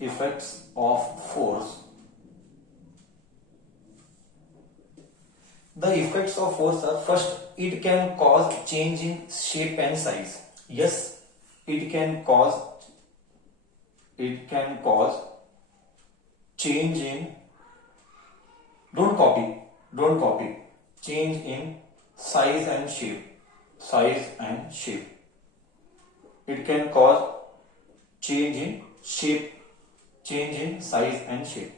effects of force. The effects of force are, first, it can cause change in shape and size. Yes, it can cause change in, don't copy, change in size and shape. It can cause change in shape, change in size and shape.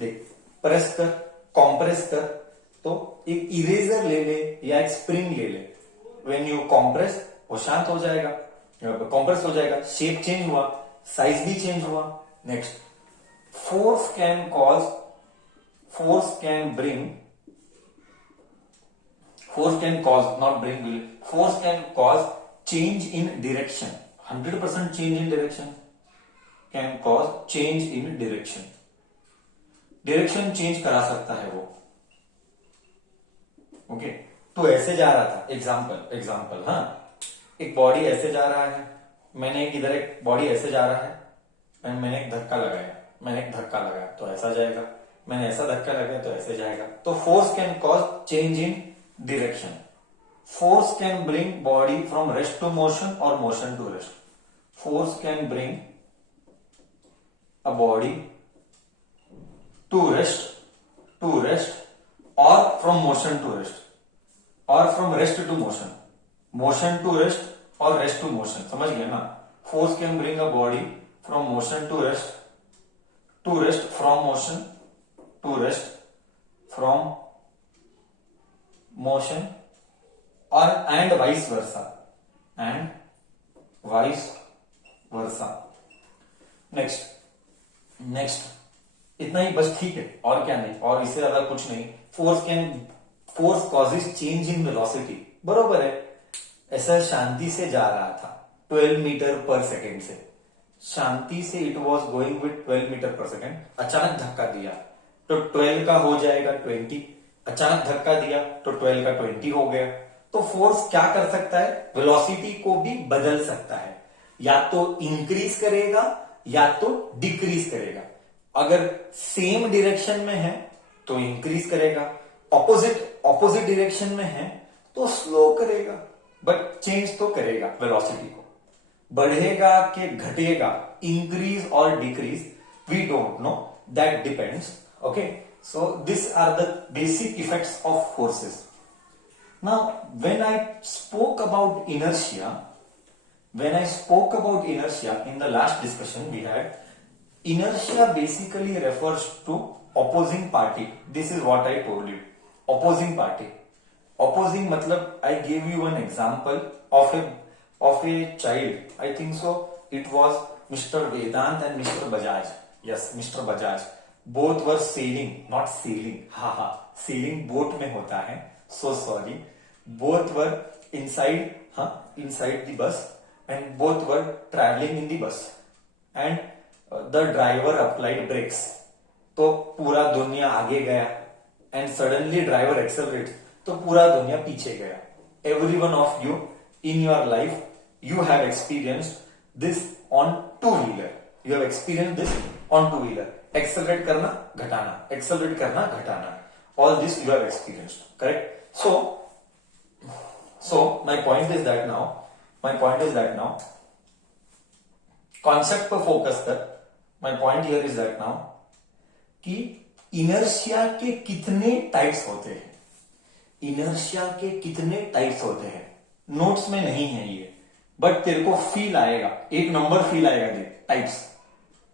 देख, press कर, compress कर, तो एक eraser ले ले या एक spring ले ले, व्हेन यू कॉम्प्रेस वो शांत हो जाएगा, कॉम्प्रेस हो जाएगा, शेप चेंज हुआ, साइज भी चेंज हुआ. Next, force can cause change in direction. 100% change in direction can cause change in direction change करा सकता है वो. ओके, तो ऐसे जा रहा था, एग्जाम्पल, हाँ, एक बॉडी ऐसे जा रहा है, मैंने इधर एक बॉडी ऐसे जा रहा है, मैंने एक धक्का लगाया, तो ऐसा जाएगा, मैंने ऐसा धक्का लगाया तो ऐसे जाएगा. तो force can cause change in direction. Force can bring body from rest to motion और motion to rest. Force can bring a body to rest और फ्रॉम मोशन टू रेस्ट, और from rest to motion to rest और rest to motion. समझ गया ना? Force can bring a body from motion to rest from motion to rest from motion, और and vice versa. Next इतना ही बस, ठीक है, और क्या नहीं, और इससे ज्यादा कुछ नहीं. Force causes change in velocity. बरोबर है, ऐसा शांति से जा रहा था 12 मीटर पर सेकेंड से, शांति से it was going with 12 meter पर सेकेंड. अचानक धक्का दिया तो 12 का हो जाएगा 20, अचानक धक्का दिया तो 12 का 20 हो गया. तो फोर्स क्या कर सकता है? वेलोसिटी को भी बदल सकता है, या तो इंक्रीज करेगा या तो डिक्रीज करेगा. अगर सेम डायरेक्शन में है तो इंक्रीज करेगा, ऑपोजिट डायरेक्शन में है तो स्लो करेगा, बट चेंज तो करेगा वेलोसिटी को. बढ़ेगा कि घटेगा, इंक्रीज और decrease, we don't know, that depends. Okay, so this are the basic effects of forces. Now when I spoke about inertia in the last discussion we had, inertia basically refers to opposing party. This is what I told you, opposing party. Opposing matlab, I gave you one example of a child. I think so it was Mr. Vedant and Mr. Bajaj. Yes, Mr. Bajaj. Both were sailing, not sailing. Sailing boat में होता है. So sorry. Both were inside the bus, and both were traveling in the bus, and the driver applied brakes. तो पूरा दुनिया आगे गया, and suddenly driver accelerates, तो पूरा दुनिया पीछे गया. Every one of you in your life, you have experienced this on two-wheeler. You have experienced this on two-wheeler. Accelerate करना, घटाना, accelerate करना, घटाना. All this you have experienced, correct? So my point is that now concept पर focus कर. My point here is that now कि inertia के कितने types होते हैं. नोट्स में नहीं है ये, बट तेरे को फील आएगा, एक नंबर फील आएगा. देख, types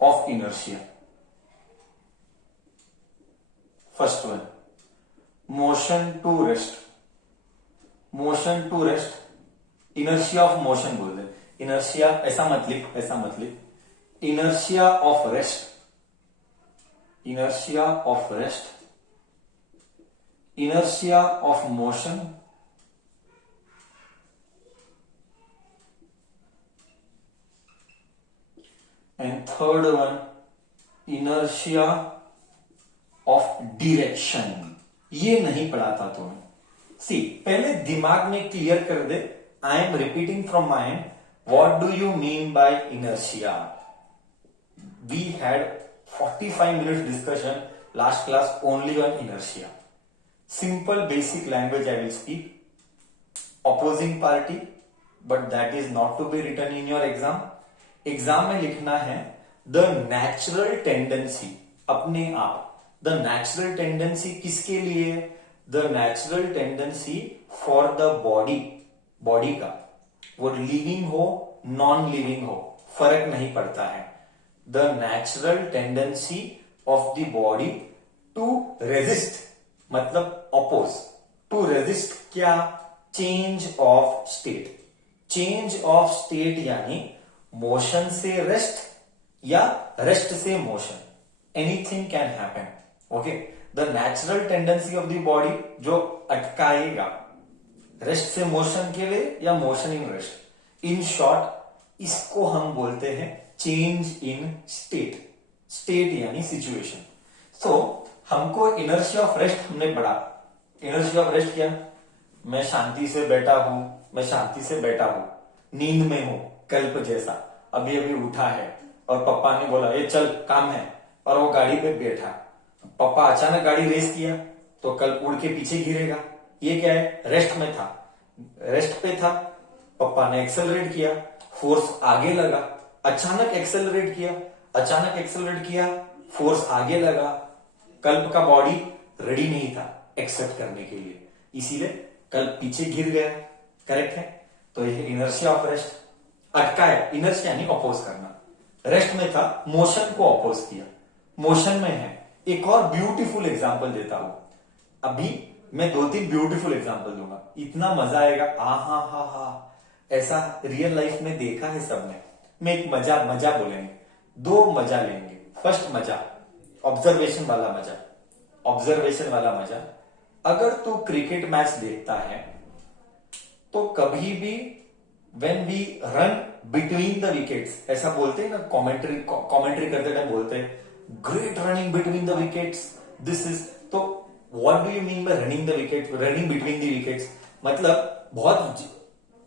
of inertia. First one, motion to rest. Inertia of motion बोल दे. इनर्शिया ऐसा मत लिख. Inertia of rest. Inertia of motion. And third one, inertia of direction. ये नहीं पढ़ा था तुम्हें. सी, पहले दिमाग में क्लियर कर दे. I am repeating from my end. What do you mean by inertia? we had 45 minutes discussion last class only on inertia. Simple basic language I will speak. Opposing party, but that is not to be written in your exam. Exam में लिखना है the natural tendency, अपने आप. The natural tendency किसके लिए? The natural tendency for the body, body का, वो living हो नॉन लिविंग हो फर्क नहीं पड़ता है. The natural tendency of the body to resist, मतलब अपोज. टू रेजिस्ट क्या? Change of state. Change of state यानी मोशन से रेस्ट या रेस्ट से motion. Anything can happen. Okay. The natural tendency of the body जो अटकाएगा rest से motion के लिए या motion in rest. In short इसको हम बोलते हैं चेंज इन स्टेट. स्टेट यानी सिचुएशन. सो हमको इनर्शिया ऑफ रेस्ट हमने पढ़ा. इनर्शिया ऑफ रेस्ट क्या? मैं शांति से बैठा हूं, मैं शांति से बैठा हूं, नींद में हूं, कल्प जैसा, अभी अभी उठा है और पापा ने बोला ये चल काम है, और वो गाड़ी पे बैठा. पापा अचानक गाड़ी रेस किया तो कल्प उड़ के पीछे गिरेगा. ये क्या है? रेस्ट में था, रेस्ट पे था. पापा ने एक्सेलरेट किया, फोर्स आगे लगा. अचानक एक्सेलरेट किया, अचानक एक्सेलरेट किया, फोर्स आगे लगा. कल्प का बॉडी रेडी नहीं था एक्सेप्ट करने के लिए, इसीलिए कल्प पीछे गिर गया. करेक्ट है. तो ये इनर्शिया ऑफ रेस्ट. अटका है, इनर्शिया यानी अपोज करना. रेस्ट में था, मोशन को अपोज किया, मोशन में है. एक और ब्यूटीफुल एग्जांपल देता हूं. अभी मैं 2-3 ब्यूटीफुल एग्जांपल दूंगा, इतना मजा आएगा. हा, ऐसा रियल लाइफ में देखा है सबने. मैं एक मजा बोलेंगे, 2 मजा लेंगे. फर्स्ट मजा ऑब्जर्वेशन वाला मजा. ऑब्जर्वेशन वाला मजा. अगर तू क्रिकेट मैच देखता है तो कभी भी when we run between the wickets, ऐसा बोलते हैं ना, कमेंट्री करते टाइम बोलते हैं great running between the wickets. This is, तो what do you mean by running the wicket? Running between the wickets मतलब बहुत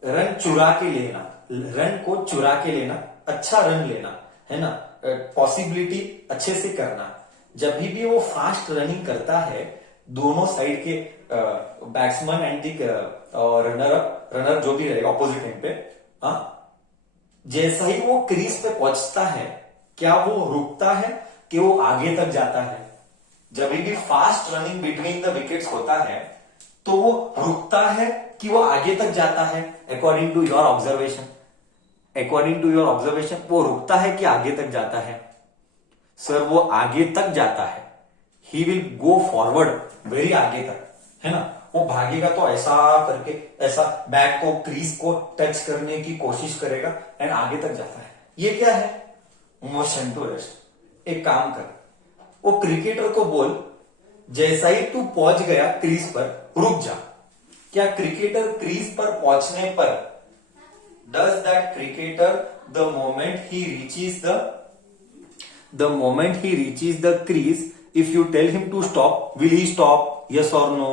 रन चुरा के लेना, रन को चुरा के लेना, अच्छा रन लेना है ना, पॉसिबिलिटी अच्छे से करना. जब भी वो फास्ट रनिंग करता है, दोनों साइड के बैट्समैन एंड दी रनर जो भी रहेगा ऑपोजिट टीम पे, जैसा ही वो क्रीज पे पहुंचता है, क्या वो रुकता है कि वो आगे तक जाता है? जब भी fast running between the wickets होता है तो वो रुकता है कि वो आगे तक जाता है? According to your observation, according to your observation वो रुकता है कि आगे तक जाता है? सर वो आगे तक जाता है. He will go forward, very आगे तक, है ना. वो भागेगा तो ऐसा करके, ऐसा बैट को, क्रीज को टच करने की कोशिश करेगा एंड आगे तक जाता है. ये क्या है? Motion to rest. एक काम कर, वो क्रिकेटर को बोल जैसा ही तू पहुंच गया क्रीज पर, रुक जा. क्या क्रिकेटर क्रीज पर पहुंचने पर does that cricketer the moment he reaches the crease, if you tell him to stop, will he stop? Yes or no?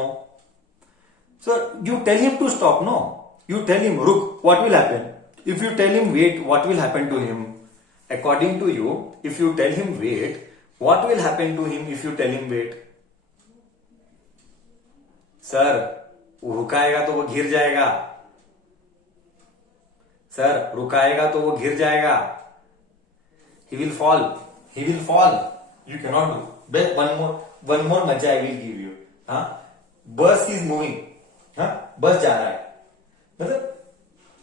So you tell him to stop, no? You tell him ruk, what will happen? If you tell him wait, what will happen to him? According to you, if you tell him wait, what will happen to him if you tell him wait? Sir रुकाएगा तो वो गिर जाएगा. Sir रुकाएगा तो वो गिर जाएगा. He will fall. You cannot do. One more मजा I will give you. हाँ, बस इज मूविंग. हाँ, बस जा रहा है, मतलब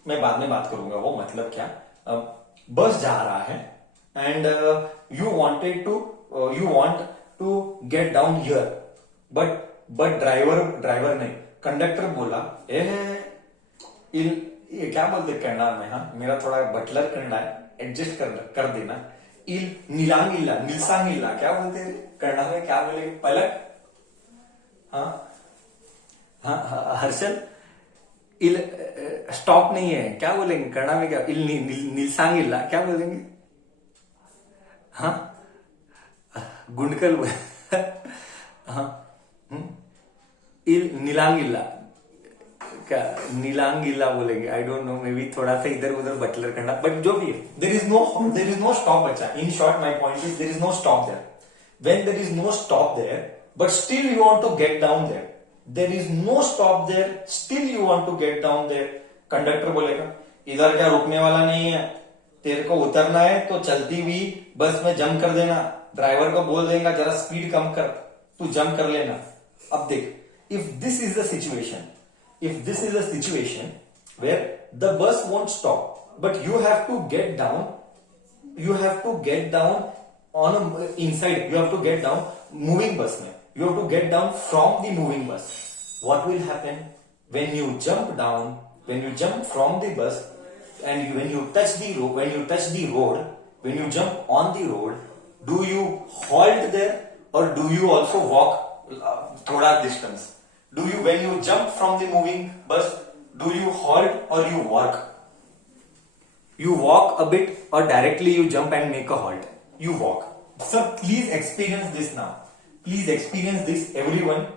मैं बाद में बात करूंगा वो मतलब क्या. बस जा रहा है and you want to get down here, but driver ने, कंडक्टर बोला ये क्या बोलते कन्नड़ में, हाँ मेरा थोड़ा बटलर कन्नड़ है, एडजस्ट कर देना. नीलांगिल्ला, निलसांगिल्ला, क्या बोलते हैं कन्नड़ में, क्या बोलेंगे? पलक. हाँ, हर्षल, स्टॉप नहीं है, क्या बोलेंगे कन्नड़ में? क्या निलसांगिल्ला, क्या बोलेंगे? हाँ, गुंडकल. हाँ, नीलांगिल्ला, क्या नीलांग गीला बोलेंगे, I don't know, may be थोड़ा सा इधर उधर बटलर करना, बट जो भी है, देर इज नो स्टॉप बच्चा. In short my point is there is no stop there. When there is no stop there, but still you want to get down there. There is no stop there, still you want to get down there. Conductor बोलेगा इधर क्या रुकने वाला नहीं है, तेरे को उतरना है तो चलती हुई बस में जंप कर देना. ड्राइवर को बोल देगा जरा स्पीड कम कर, तू जंप कर लेना. अब देख, if this is the situation where the bus won't stop, but you have to get down on inside, you have to get down moving bus mein, you have to get down from the moving bus. What will happen when you jump down, when you jump from the bus, and when you touch the road, when you jump on the road, do you halt there or do you also walk thoda distance? When you jump from the moving bus, do you halt or you walk? You walk a bit or directly you jump and make a halt? You walk. So please experience this now. Please experience this, everyone,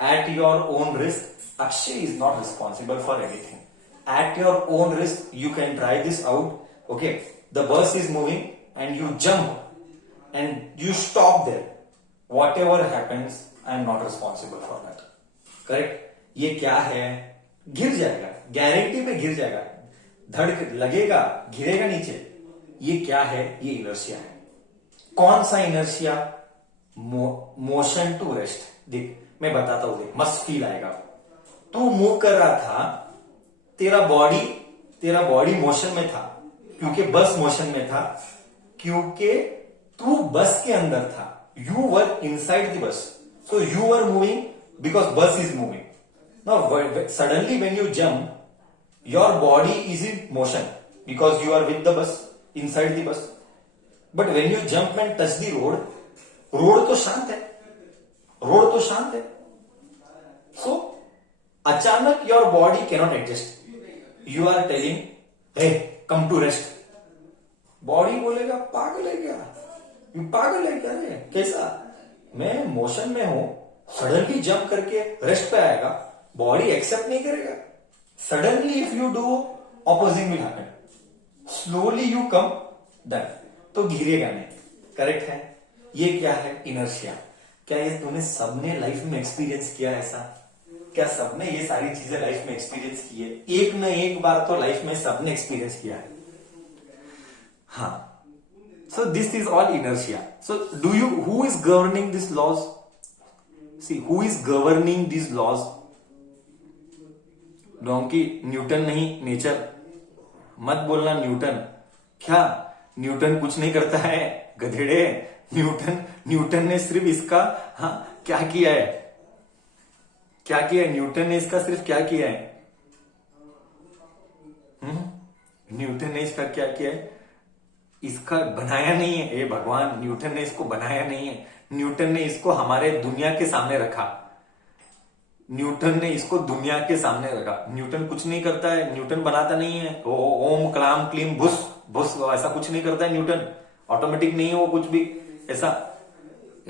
at your own risk. Akshay is not responsible for anything. At your own risk, you can try this out. Okay, the bus is moving and you jump and you stop there. Whatever happens, I am not responsible for that. Correct? ये क्या है? गिर जाएगा, guarantee पे गिर जाएगा, धड़क लगेगा, गिरेगा नीचे. ये क्या है? ये इनर्शिया है. कौन सा इनर्शिया? Motion to rest. देख मैं बताता हूं, देख मस्त फील आएगा. तू मूव कर रहा था, तेरा बॉडी मोशन में था क्योंकि बस मोशन में था, क्योंकि तू बस के अंदर था. You were inside the bus, so you were moving because bus is moving. Now suddenly when you jump, your body is in motion because you are with the bus, inside the bus. But when you jump and touch the road तो शांत है. So अचानक your body cannot adjust. You are telling hey come to rest. Body बोलेगा पागल है क्या, you पागल है क्या रे, कैसा, मैं मोशन में हूं, सडनली जंप करके रेस्ट पे आएगा. बॉडी एक्सेप्ट नहीं करेगा. Suddenly if you do, opposing will happen. Slowly you come, that तो गिरेगा नहीं. करेक्ट है? ये क्या है? इनर्शिया. क्या ये तूने सबने लाइफ में एक्सपीरियंस किया ऐसा? क्या सबने ये सारी चीजें लाइफ में एक्सपीरियंस की है? एक न एक बार तो लाइफ में सबने एक्सपीरियंस किया है. हाँ. So this is all inertia. So who is governing this laws? See, who is governing this laws? Donkey Newton नहीं, नेचर. मत बोलना न्यूटन. क्या न्यूटन कुछ नहीं करता है, गधेड़े. न्यूटन ने सिर्फ इसका क्या किया है? न्यूटन ने इसका सिर्फ क्या किया है? न्यूटन ने इसका क्या किया है? इसका बनाया नहीं है. ए भगवान, न्यूटन ने इसको बनाया नहीं है. न्यूटन ने इसको हमारे दुनिया के सामने रखा. न्यूटन कुछ नहीं करता है. न्यूटन बनाता नहीं है. ओम क्लाम क्लीम भुस भुस, ऐसा कुछ नहीं करता है न्यूटन. ऑटोमेटिक नहीं है वो कुछ भी ऐसा.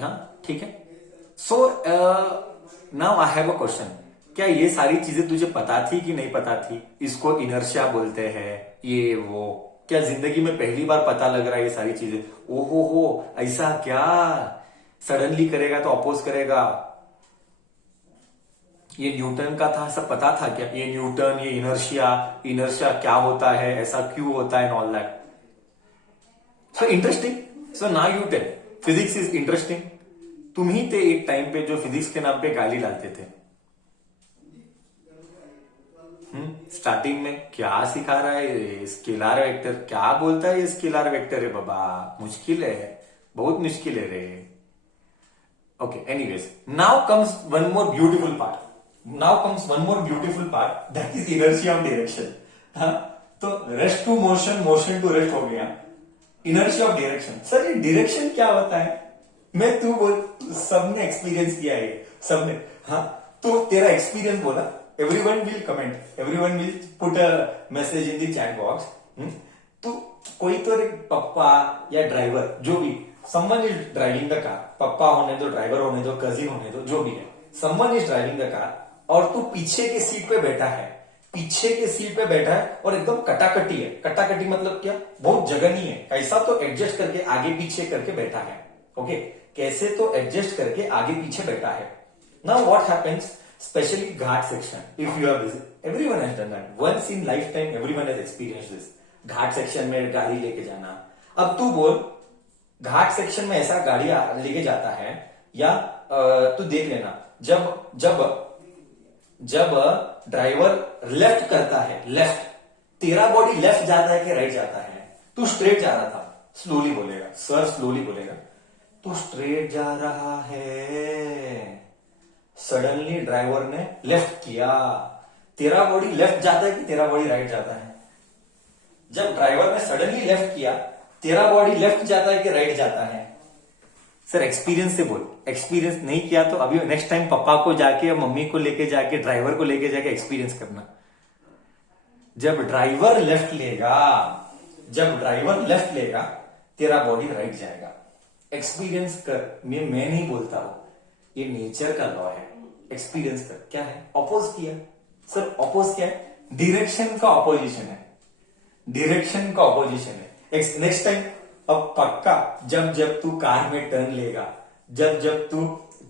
हाँ, ठीक है. So now I have a question. क्या ये सारी चीजें तुझे पता थी कि नहीं पता थी? इसको इनर्शिया बोलते हैं, ये वो. क्या जिंदगी में पहली बार पता लग रहा है ये सारी चीजें? ओहो हो, ऐसा क्या? सडनली करेगा तो अपोज करेगा. ये न्यूटन का था, सब पता था क्या? ये न्यूटन, ये इनर्शिया क्या होता है, ऐसा क्यों होता है, and all that. So interesting. So now you tell, physics is interesting. तुम ही थे एक टाइम पे जो फिजिक्स के नाम पे गाली डालते थे. स्टार्टिंग में क्या सिखा रहा है स्केलर वेक्टर? क्या बोलता है ये स्केलर वेक्टर है बाबा? मुश्किल है, बहुत मुश्किल है रे. Okay, anyways, now comes one more beautiful part. That is inertia of direction. हाँ, तो rest to motion, motion to rest हो गया. Inertia of direction. सर ये डायरेक्शन क्या होता है? मैं तू बोल, सबने एक्सपीरियंस किया है, सबने. हाँ, तो तेरा एक्सपीरियंस बोला. Everyone will comment, everyone will put a message in the chat box. तो कोई तो पप्पा या ड्राइवर, जो भी, someone is driving the car, पप्पा होने दो, ड्राइवर होने दो, कजिन होने दो, जो भी है, someone is driving the car, और तू पीछे के सीट पे बैठा है. पीछे के सीट पे बैठा है और एकदम कटाकटी है। कटाकटी मतलब क्या, बहुत जगह नहीं है, कैसा तो एडजस्ट करके आगे पीछे करके बैठा है। ओके, कैसे तो एडजस्ट करके आगे पीछे बैठा है। Now what happens, specially ghat section, if you are visit, everyone has done that once in life time, everyone has experience this. Ghat section में गाड़ी लेके जाना। अब तू बोल, घाट सेक्शन में ऐसा गाड़ी लेके जाता है, या तू देख लेना, जब जब जब ड्राइवर लेफ्ट करता है, लेफ्ट, तेरा बॉडी लेफ्ट जाता है कि राइट जाता है? तू स्ट्रेट जा रहा था, स्लोली बोलेगा सर, स्लोली बोलेगा, तू स्ट्रेट जा रहा है, सडनली ड्राइवर ने लेफ्ट किया, तेरा बॉडी लेफ्ट जाता है कि तेरा बॉडी राइट जाता है? जब ड्राइवर ने सडनली लेफ्ट किया, तेरा बॉडी लेफ्ट जाता है कि राइट जाता है? सर एक्सपीरियंस से बोल, एक्सपीरियंस नहीं किया तो अभी नेक्स्ट टाइम पापा को जाके या मम्मी को लेके जाके, ड्राइवर को लेके जाके एक्सपीरियंस करना। जब ड्राइवर लेफ्ट लेगा, जब ड्राइवर लेफ्ट लेगा, तेरा बॉडी राइट जाएगा। एक्सपीरियंस कर, मैं नहीं बोलता हूं, ये नेचर का लॉ है। एक्सपीरियंस कर। क्या है? अपोज किया। सर अपोज क्या है? डायरेक्शन का ऑपोजिशन है, डायरेक्शन का ऑपोजिशन है। नेक्स्ट टाइम अब पक्का जब जब तू कार में टर्न लेगा, जब जब तू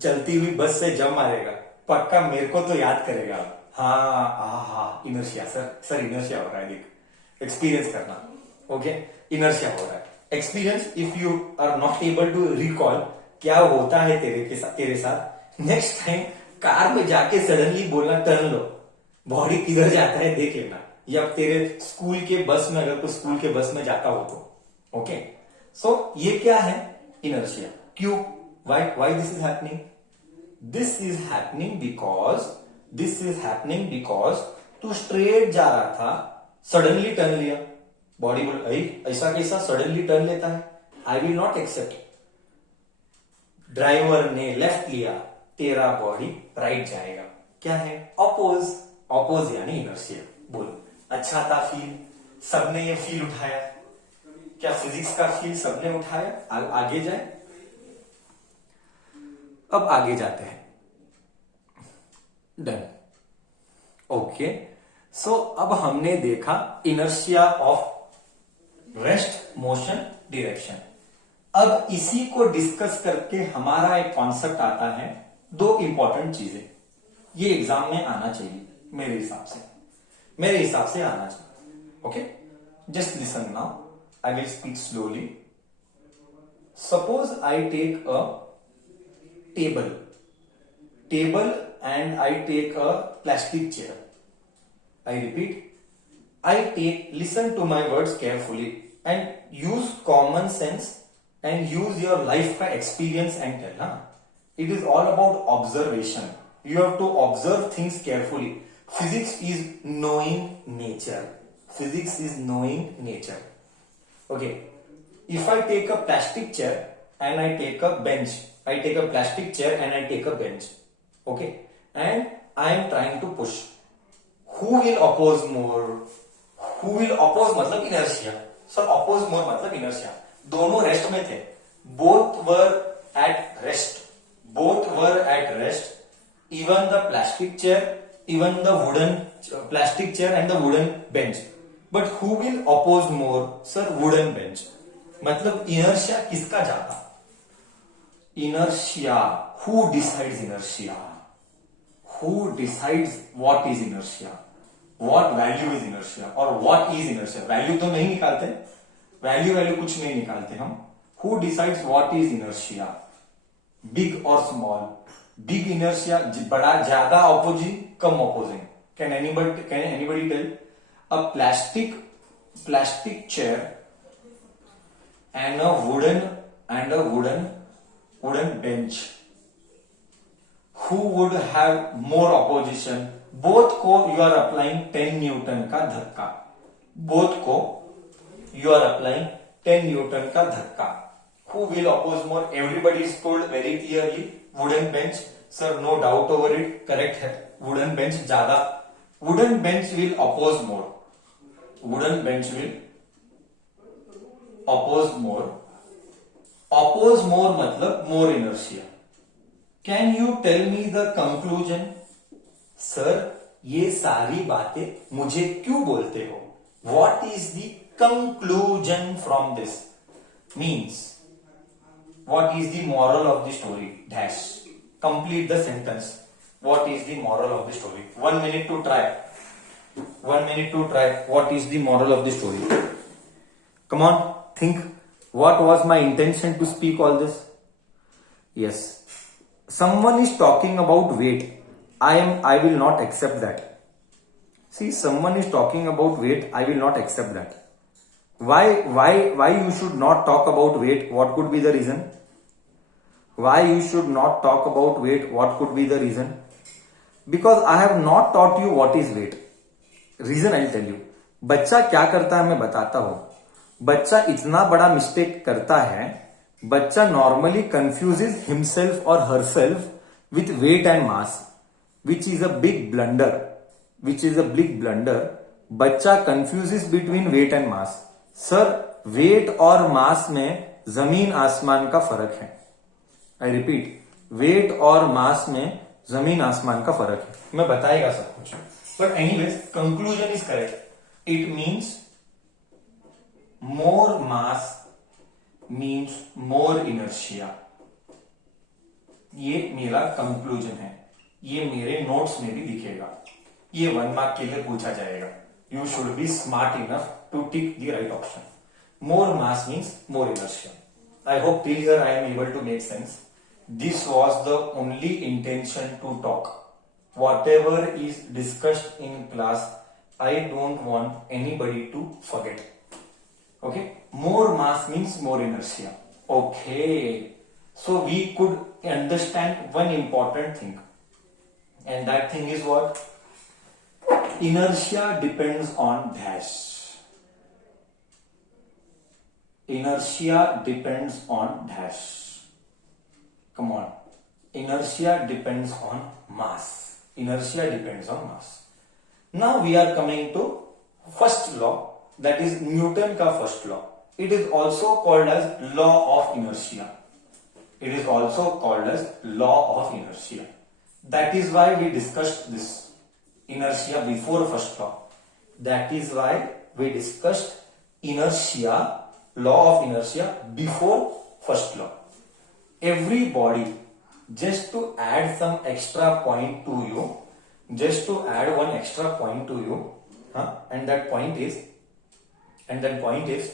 चलती हुई बस से जंप मारेगा, पक्का मेरे को तो याद करेगा। हाँ, इनर्शिया सर इनर्शिया हो रहा है, देख, एक्सपीरियंस करना। ओके, इनर्शिया हो रहा है। Experience, if you are not able to recall क्या होता है तेरे साथ, नेक्स्ट टाइम कार में जाके सडनली बोलना टर्न लो, बॉडी किधर जाता है देख लेना। या तेरे स्कूल के बस में, अगर कोई स्कूल के बस में जाता हो तो। ओके, सो ये क्या है? इनर्शिया। क्यों? Why this is happening? This is happening because तू स्ट्रेट जा रहा था, सडनली टर्न लिया, बॉडी बोल ऐसा कैसा सडनली टर्न लेता है, I will not accept. Driver ने लेफ्ट लिया, तेरा बॉडी राइट जाएगा। क्या है? अपोज। अपोज यानी इनर्शिया। बोलो, अच्छा था फील? सबने ये फील उठाया? क्या फिजिक्स का फील सबने उठाया? आगे जाए। अब आगे जाते हैं। डन। ओके, सो अब हमने देखा inertia of rest, motion, direction. अब इसी को डिस्कस करके हमारा एक कॉन्सेप्ट आता है, दो इंपॉर्टेंट चीजें, ये एग्जाम में आना चाहिए मेरे हिसाब से आना चाहिए। Okay, just listen now, I will speak slowly. Suppose I take a table and I take a plastic chair. I repeat, listen to my words carefully and use common sense and use your life experience and tell. Huh? It is all about observation. You have to observe things carefully. Physics is knowing nature. Okay, if I take a plastic chair and I take a bench, okay, and I am trying to push, who will oppose more? मतलब inertia. So oppose more मतलब inertia. दोनों rest में थे, both were at rest, even the plastic chair, even the wooden plastic chair and the wooden bench. But who will oppose more? Sir, wooden bench. मतलब inertia किसका ज्यादा? Inertia. Who decides inertia? Who decides what is inertia? What value is inertia? Or what is inertia? Value तो नहीं निकालते, value कुछ नहीं निकालते हम. Who decides what is inertia? Big or small? Big inertia, बड़ा ज्यादा opposing, come opposing. Can anybody tell? A plastic chair and a wooden bench, who would have more opposition? Both को you are applying 10 Newton का धक्का, who will oppose more? Everybody is told very clearly wooden bench. Sir, no doubt over it, correct है, wooden bench ज्यादा. Wooden bench will oppose more. Oppose more मतलब more inertia. Can you tell me the conclusion? Sir, ये सारी बातें मुझे क्यों बोलते हो? What is the conclusion from this? Means what is the moral of the story dash complete the sentence. What is the moral of the story? 1 minute to try. 1 minute to try. What is the moral of the story? Come on, think. What was my intention to speak all this? Yes, someone is talking about weight. I will not accept that. See, someone is talking about weight. I will not accept that. Why you should not talk about weight? What could be the reason? Why you should not talk about weight? What could be the reason? Because I have not taught you what is weight. Reason I'll tell you. बच्चा क्या करता है मैं बताता हूं. बच्चा इतना बड़ा मिस्टेक करता है. बच्चा normally confuses himself or herself with weight and mass, which is a big blunder. बच्चा confuses between weight and mass. सर, वेट और मास में जमीन आसमान का फर्क है. आई रिपीट, वेट और मास में जमीन आसमान का फर्क है. मैं बताएगा सब कुछ, but anyways conclusion is correct. It means more mass means more inertia. ये मेरा कंक्लूजन है. ये मेरे नोट्स में भी दिखेगा. ये 1 मार्क के लिए पूछा जाएगा. You should be smart enough to tick the right option. More mass means more inertia. I hope till here I am able to make sense. This was the only intention to talk. Whatever is discussed in class, I don't want anybody to forget. Okay? More mass means more inertia. Okay. So we could understand one important thing. And that thing is what? Inertia depends on dash. Inertia depends on dash. Come on. Inertia depends on mass. Inertia depends on mass. Now we are coming to first law, that is Newton का first law. It is also called as law of inertia. It is also called as law of inertia. That is why we discussed this inertia before first law. That is why we discussed inertia, law of inertia before first law. Every body, just to add some extra point to you, just to add one extra point to you, and that point is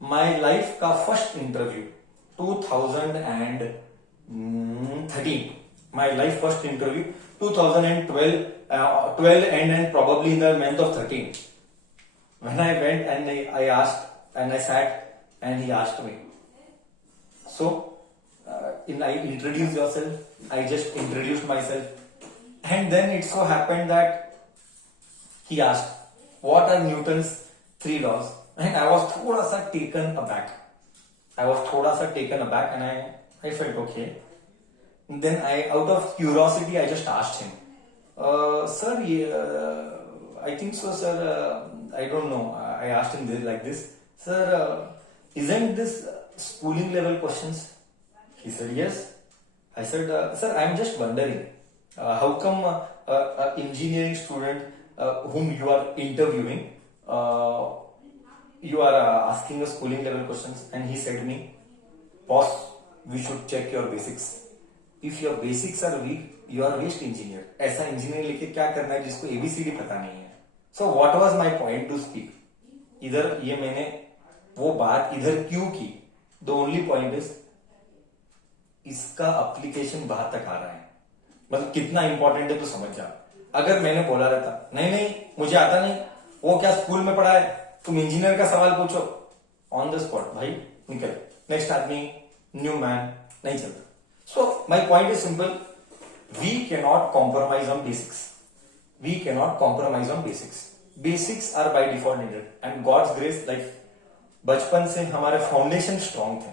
my life का first interview 2013. My life first interview 2012, 12 and probably in the month of 13. When I went and I asked and I sat and he asked me. So, I introduced yourself. I just introduced myself. And then it so happened that he asked, what are Newton's 3 laws? And I was thoda sa taken aback. And I felt okay. And then out of curiosity, I just asked him, sir, I think so, sir, I don't know. I asked him like this, sir, isn't this schooling level questions? He said, yes. I said, sir, I'm just wondering, how come an engineering student whom you are interviewing, you are asking a schooling level questions? And he said to me, boss, we should check your basics. If your basics are weak, you are waste engineer. ऐसा engineer लेके क्या करना है जिसको ABCD पता नहीं है? So what was my point to speak? इधर ये मैंने वो बात इधर क्यों की? The only point is इसका एप्लीकेशन बाहर तक आ रहा है. मतलब कितना इंपॉर्टेंट है तो समझ जा. अगर मैंने बोला रहता नहीं मुझे आता नहीं, वो क्या स्कूल में पढ़ा है, तुम इंजीनियर का सवाल पूछो, ऑन द स्पॉट भाई निकल, नेक्स्ट आदमी, न्यू मैन, नहीं चलता. So my point is simple. We cannot compromise on basics. Basics are by default needed. And God's grace, like बचपन से हमारे फाउंडेशन स्ट्रॉन्ग थे.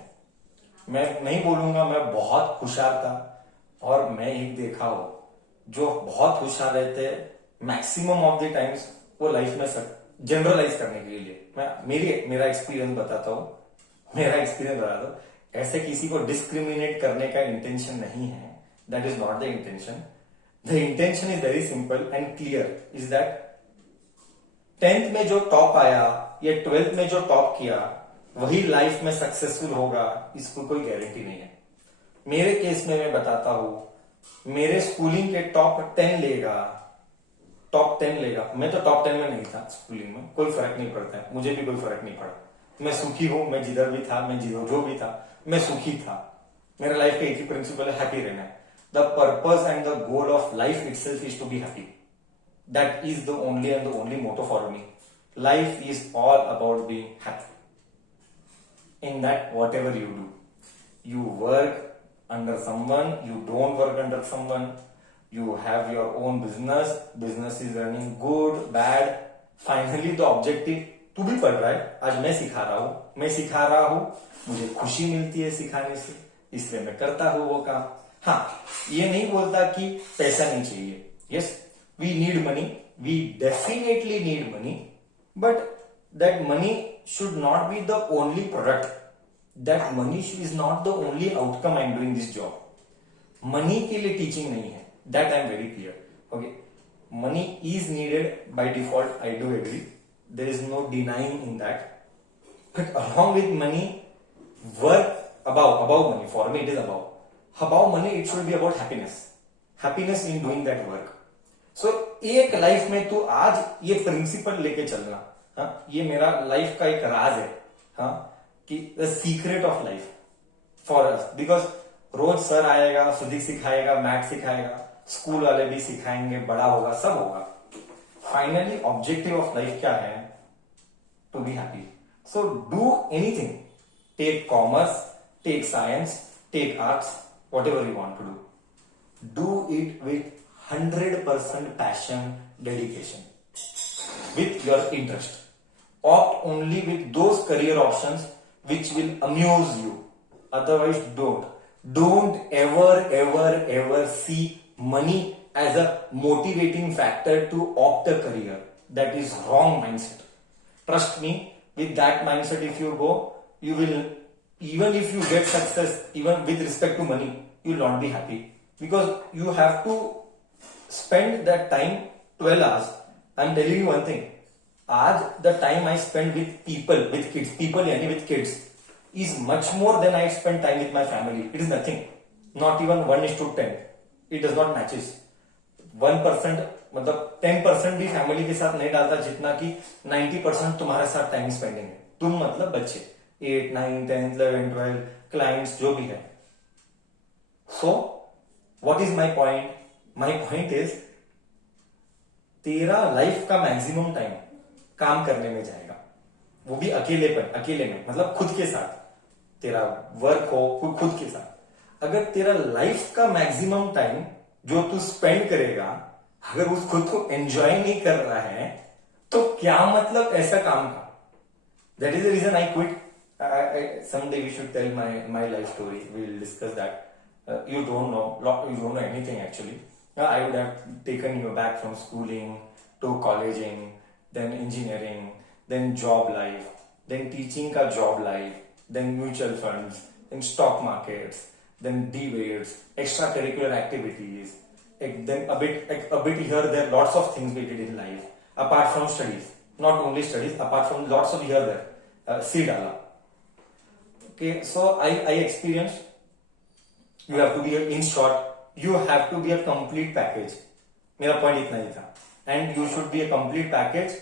मैं नहीं बोलूंगा मैं बहुत होशियार था, और मैं एक देखा हो जो बहुत होशियार रहते मैक्सिमम ऑफ द टाइम्स वो लाइफ में जनरलाइज करने के लिए मैं मेरा एक्सपीरियंस बताता हूं. ऐसे किसी को डिस्क्रिमिनेट करने का इंटेंशन नहीं है. That is not the intention. The intention is very simple and clear, is that 10th में जो टॉप आया या 12th में जो टॉप किया वही लाइफ में सक्सेसफुल होगा, इसको कोई गारंटी नहीं है। मेरे केस में मैं बताता हूं, मेरे स्कूलिंग के टॉप 10 लेगा, टॉप 10 लेगा। मैं तो टॉप 10 में नहीं था स्कूलिंग में, कोई फर्क नहीं पड़ता है, मुझे भी कोई फर्क नहीं पड़ा। मैं सुखी हूं, मैं जिधर भी था, मैं जो भी था, मैं सुखी था। मेरा लाइफ का एक ही प्रिंसिपल है, हैप्पी रहना है। The purpose and the goal of life itself is to be happy. That is the only motto for me. Life is all about being happy. In that, whatever you do, you work under someone, you don't work under someone, you have your own business, business is running good, bad. Finally, the objective, तू भी पढ़ रहा है, आज मैं सिखा रहा हूं, मुझे खुशी मिलती है सिखाने से, इसलिए मैं करता हूं वो काम। हाँ, ये नहीं बोलता कि पैसा नहीं चाहिए। Yes, we need money, we definitely need money, but that money should not be the only product, that money is not the only outcome I'm doing this job. Money के लिए teaching नहीं है, that I'm very clear. Okay, money is needed by default, I do agree, there is no denying in that, but along with money, work above money, for me it is above money, it should be about happiness in doing that work. सो एक life में तू आज ये principal लेके चलना, हाँ, ये मेरा लाइफ का एक राज है, हाँ, कि the secret of life for us, because रोज सर आएगा, सुधीर सिखाएगा, मैथ सिखाएगा, स्कूल वाले भी सिखाएंगे, बड़ा होगा, सब होगा। फाइनली ऑब्जेक्टिव ऑफ लाइफ क्या है? To be happy. So do anything, take commerce, take science, take arts, whatever you want to do it with 100% passion, dedication, with your interest. Opt only with those career options which will amuse you. Otherwise, don't ever see money as a motivating factor to opt a career. That is wrong mindset. Trust me, with that mindset if you go, you will, even if you get success, even with respect to money, you will not be happy, because you have to spend that time 12 hours. I'm telling you one thing. आज the time I spend with people यानी with kids is much more than I spend time with my family. It is nothing. Not even 1:10. It does not matches. 1% मतलब 10% भी family के साथ नहीं डालता जितना कि 90% तुम्हारे साथ टाइम स्पेंडिंग है। तुम मतलब बच्चे 8, 9, 10, 11, 12 क्लाइंट्स जो भी है। So what is my point? My point is, तेरा लाइफ का मैक्सिमम टाइम काम करने में जाएगा, वो भी अकेले में, मतलब खुद के साथ, तेरा वर्क हो खुद के साथ। अगर तेरा लाइफ का मैक्सिमम टाइम जो तू स्पेंड करेगा, अगर उस खुद को एंजॉय नहीं कर रहा है, तो क्या मतलब ऐसा काम का? That is the reason I quit. Someday we should tell my life story. We will discuss that. You don't know anything actually. I would have taken you back from schooling to colleging, then engineering, then job life, then teaching ka job life, then mutual funds, then stock markets, then debates, extracurricular activities, then a bit here there, lots of things we did in life apart from studies. Not only studies, apart from lots of here there, Sidala. Okay, so I experienced. You have to be in short. You have to be a complete package. मेरा point इतना ही था. And you should be a complete package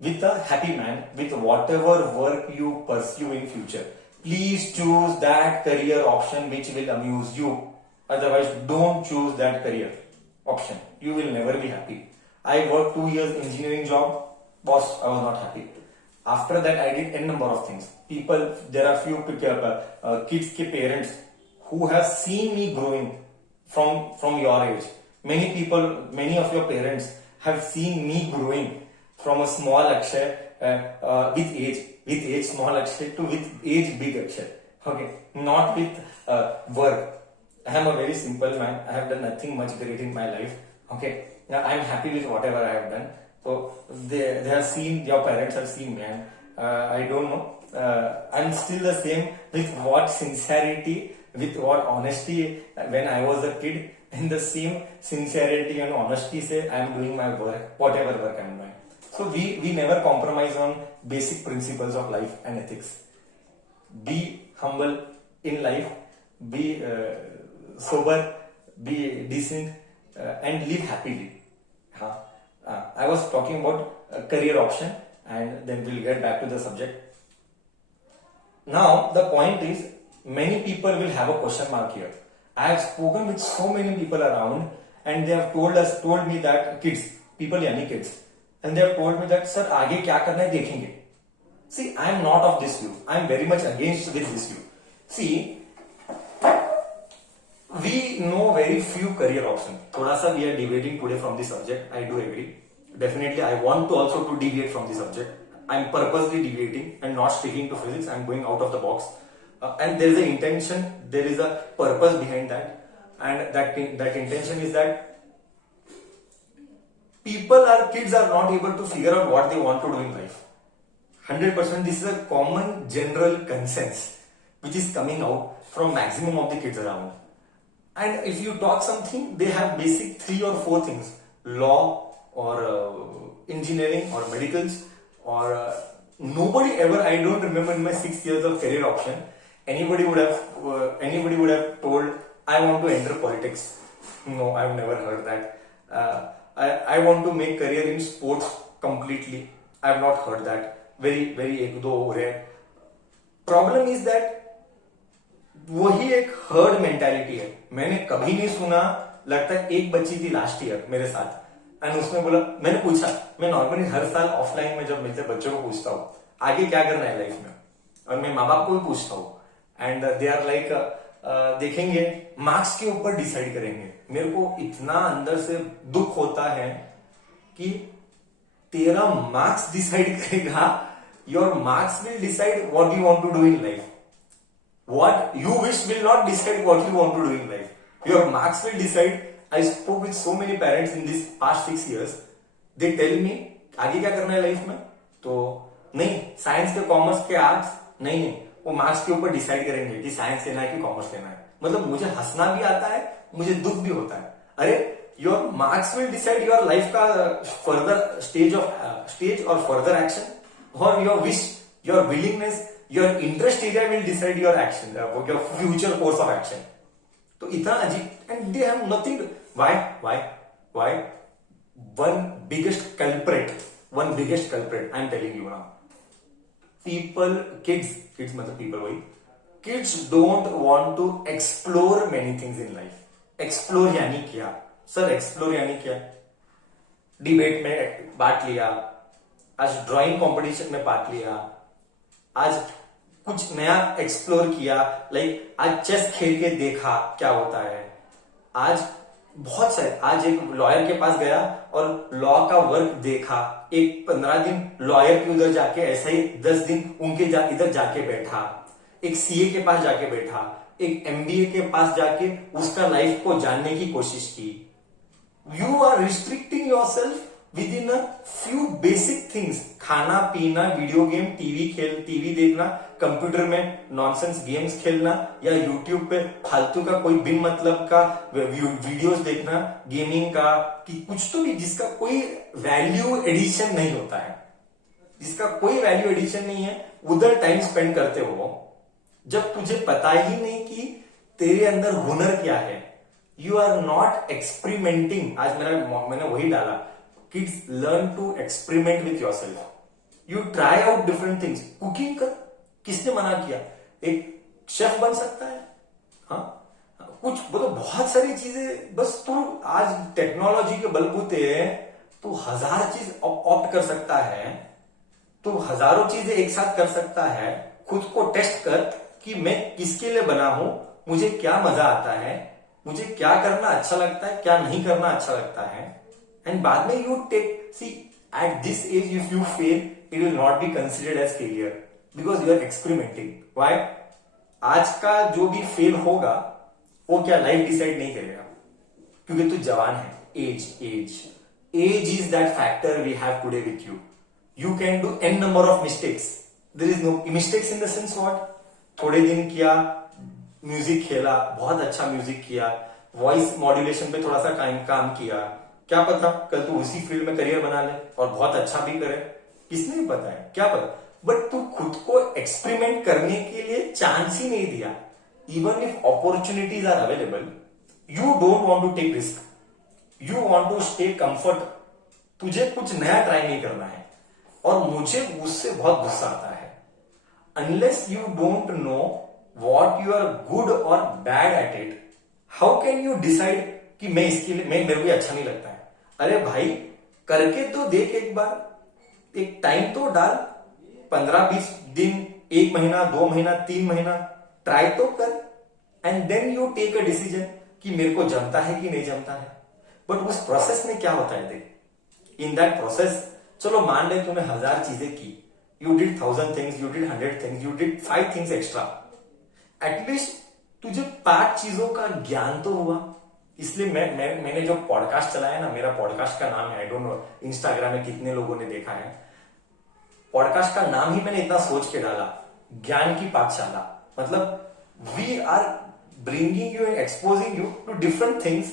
with a happy man with whatever work you pursue in future. Please choose that career option which will amuse you. Otherwise, don't choose that career option. You will never be happy. I worked 2 years engineering job. Boss, I was not happy. After that, I did n number of things. There are few kids के parents who have seen me growing from your age. Many of your parents have seen me growing from a small Akshay with age small Akshay to with age big Akshay. Okay, not with work. I am a very simple man. I have done nothing much great in my life. Okay, now I am happy with whatever I have done. So they have seen, your parents have seen me, and I don't know. I'm still the same with what sincerity, with what honesty when I was a kid, in the same sincerity and honesty say I am doing my work, whatever work I am doing. So we never compromise on basic principles of life and ethics. Be humble in life, be sober, be decent, and live happily. I was talking about career option, and then we'll get back to the subject. Now the point is, many people will have a question mark here. I have spoken with so many people around, and they have told me that people yani kids, and they have told me that sir आगे क्या करना है देखेंगे. See, I am not of this view. I am very much against with this view. See, we know very few career options. थोड़ा सा we are deviating today from the subject. I do agree. Definitely, I want to also to deviate from the subject. I am purposely deviating and not sticking to physics. I am going out of the box. And there is an intention, there is a purpose behind that, and that intention is that kids are not able to figure out what they want to do in life. 100%, this is a common general consensus which is coming out from maximum of the kids around. And if you talk something, they have basic 3 or 4 things: law or engineering or medicals, or nobody ever, I don't remember in my 6 years of career option, anybody would have told I want to enter politics. No, I've never heard that. I want to make career in sports completely. I've not heard that. Very एक दो हो रहे. Problem is that वही एक herd mentality है. मैंने कभी नहीं सुना, लगता है एक बच्ची थी लास्ट ईयर मेरे साथ, एंड उसने बोला, मैंने पूछा, मैं नॉर्मली हर साल ऑफलाइन में जब मिलते बच्चों को पूछता हूँ आगे क्या करना है लाइफ में, और मैं माँ बाप को भी पूछता हूँ, एंड दे आर लाइक देखेंगे मार्क्स के ऊपर डिसाइड करेंगे. मेरे को इतना अंदर से दुख होता है कि तेरा मार्क्स डिसाइड करेगा. Your marks will decide what you want to do in life. What you wish will not decide what you want to do in life. Your marks will decide. I spoke with so many parents in this past 6 years. They tell me आगे क्या करना है life में, तो नहीं science के commerce के arts नहीं, वो मार्क्स के ऊपर डिसाइड करेंगे कि साइंस लेना है कि कॉमर्स लेना है. मतलब मुझे हंसना भी आता है, मुझे दुख भी होता है. अरे your marks will decide your life का फर्दर स्टेज और फर्दर एक्शन, और your wish, your willingness, your interest area will decide your action, your future course of action. तो इतना अजीब, and they have nothing. Why? One biggest culprit, I am telling you now. Kids मतलब people वही. Kids don't want to explore many things in life. Explore यानी क्या? Sir explore यानी क्या? Debate में बांट लिया, आज ड्राइंग कंपटीशन में बांट लिया, आज कुछ नया एक्सप्लोर किया, लाइक आज चेस खेल के देखा क्या होता है. आज बहुत सारे, आज एक लॉयर के पास गया और लॉ का वर्क देखा, एक 15 दिन लॉयर के उधर जाके, ऐसा ही 10 दिन उनके इधर जाके बैठा, एक सीए के पास जाके बैठा, एक एमबीए के पास जाके उसका लाइफ को जानने की कोशिश की. You are restricting yourself within a few basic things. खाना पीना, वीडियो गेम, टीवी देखना, कंप्यूटर में नॉनसेंस गेम्स खेलना, या यूट्यूब पे फालतू का कोई बिन मतलब का वीडियोस देखना गेमिंग का, कि कुछ तो भी जिसका कोई वैल्यू एडिशन नहीं होता है, जिसका कोई वैल्यू एडिशन नहीं है, उधर टाइम स्पेंड करते हो जब तुझे पता ही नहीं कि तेरे अंदर हुनर क्या है. You are not experimenting. आज मैंने वही डाला, kids learn to experiment with yourself. You try out different things. Cooking कर, किसने मना किया? एक शेफ बन सकता है. हाँ, कुछ बोलो, बहुत सारी चीजें. बस तू आज टेक्नोलॉजी के बलबूते तू 1000 चीज ऑप्ट कर सकता है, तू हजारों चीजें एक साथ कर सकता है. खुद को टेस्ट कर कि मैं किसके लिए बना हूं, मुझे क्या मजा आता है, मुझे क्या करना अच्छा लगता है, क्या नहीं करना अच्छा लगता है. एंड बाद में you take, see at this age if you fail, it will not be considered as failure because you are experimenting. Why? आज का जो भी फेल होगा वो क्या लाइफ डिसाइड नहीं करेगा, क्योंकि तू जवान है. Age is that factor we have today with you. You can do an number of mistakes. There is no mistakes in the sense what, थोड़े दिन किया, म्यूजिक खेला, बहुत अच्छा म्यूजिक किया, वॉइस मॉड्यूलेशन पे थोड़ा सा काम किया, क्या पता कल तू उसी फील्ड में करियर बना ले और बहुत अच्छा भी करे, किसने भी पता है, क्या पता। बट तू खुद को एक्सपेरिमेंट करने के लिए चांस ही नहीं दिया। Even if opportunities are available, you don't want to take risk, you want to stay comfort. तुझे कुछ नया ट्राई नहीं करना है। और मुझे उससे बहुत गुस्सा आता है। Unless you don't know what you are good और bad at it, how can you decide कि मैं इसके लिए मेरे को अच्छा नहीं लगता है। अरे भाई करके तो देख, एक बार एक टाइम तो डाल, 15-20 दिन, 1 महीना, 2 महीना, 3 महीना ट्राई तो कर, and then you take a decision कि मेरे को जमता है कि नहीं जमता है। बट उस प्रोसेस में क्या होता है देख, इन दैट प्रोसेस, चलो मान ले तूने 1000 चीजें की, you did 1000 things, you did 100 things, you did 5 things extra, at least तुझे 5 चीजों का ज्ञान तो हुआ। इसलिए मैंने जो पॉडकास्ट चलाया ना, मेरा पॉडकास्ट का नाम है, आई डोंट नो इंस्टाग्राम में कितने लोगों ने देखा है, पॉडकास्ट का नाम ही मैंने इतना सोच के डाला, ज्ञान की पाठशाला। मतलब we are bringing you and exposing you to different things